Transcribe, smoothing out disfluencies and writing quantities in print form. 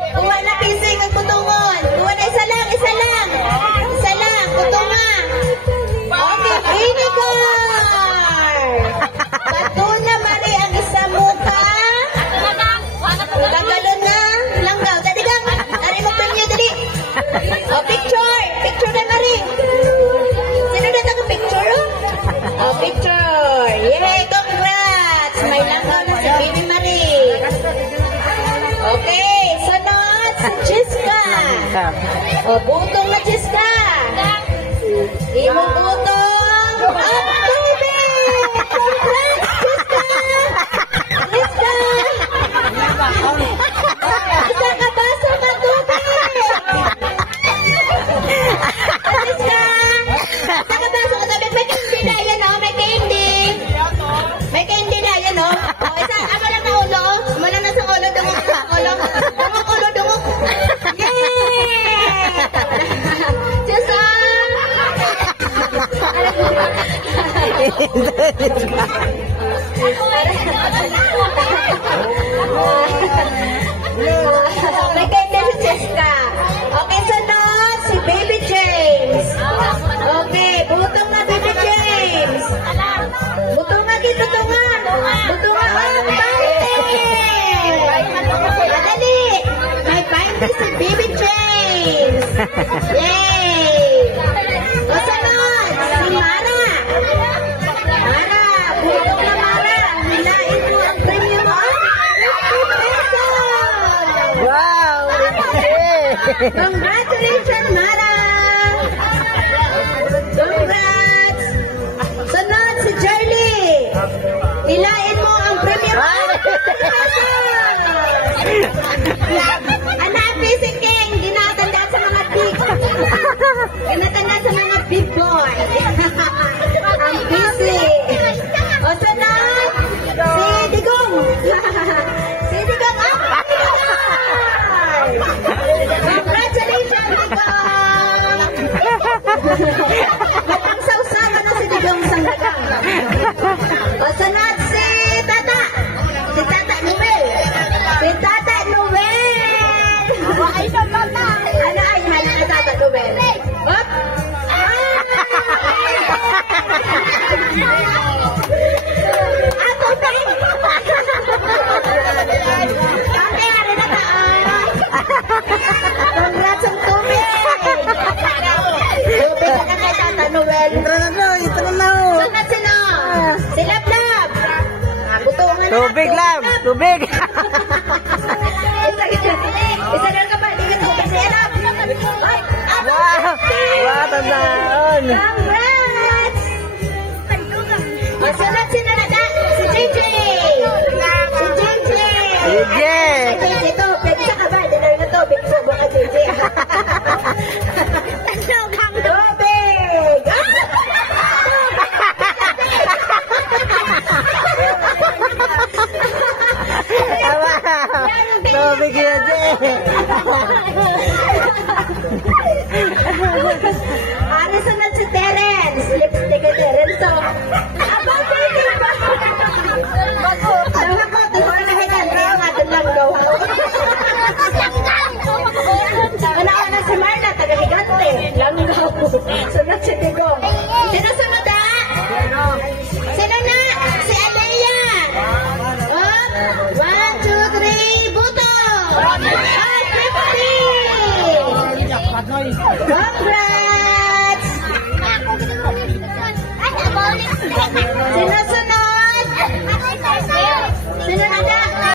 Kuha na pising ang putungon. Kuha na isa lang, isa lang. Isa lang, putungan. Okay, vinegar. Batuna mali ang isa mukha. Tagalon na. Langgaw. Dali gang. Dari mo premyo, dali. O, picture. Picture na mari. Sino na taga picture, oh? O, picture. Yay, congrats. May langgaw na si Baby Marie. Okay, sunod si Jiska. O, butong na Jiska. Imong butong. Ang tubig! Congrats, Jiska! Jiska! Isang kabaso ka tubig! Jiska! Isang kabaso ka tubig. May candy na yan, o. May candy. May candy na yan, o. O, isa, ama lang na ulo. Ama lang na sa ulo. Dungok sa ulo. Dungok ulo, dungok. Yay! Jiska! May candy si Jiska. Okay, sunod si Baby James. Okay, butong na Baby James. Butong na dito, tungan. Butong na ang madali. May 20 si Baby James. Yay! O sunod, si Mara. Mara, butong na Mara. Hilain mo ang premium mo. 50 pesos. Wow! Congratulations, Mara! Congrats! Sunod si Jerly! Hilain mo ang premium mo! Anak, Pising King! Ginatanda sa mga big! Ginatanda sa mga big boy! Ang busy! O sunod, si Digong! Si Digong! Congratulations, Digong! Mukhang sausawa na si Digong sang dagang. O sunod si Tata. Si Tata Noel. Si Tata Noel. Ay, Tata. Ano ay mahal na Tata Noel? Hop. Ako na. Okay, ano na taan? Congrats ang tubig! Tubig na kay Tata Noel. Ito na. Sunod sino? Si Lablab. Butungan na. Tubig lang! Tubig! Isa lang ka ba? Di ka tubig si Lab. Wow! Wow, tandaan! Congrats! Sunod sino na da? Si JJ. Si JJ. JJ. JJ, tubig. Isa ka ba? Dinari na tubig. Sabong ka, JJ. Tubig! Tubig yan, Ano sunod si Terence? Lipstick ni Terence. So, aba, pwede ba? Ang ako, di ko na nahilan. Kaya nga, doon lang daw. Una-una si Marla, taga-higante. Langgaw. Sunod si Digong. Sino sunod na? Sino na? Si Alea. Oh, 1, 2, 3, buto! Ay, 50! Congrats!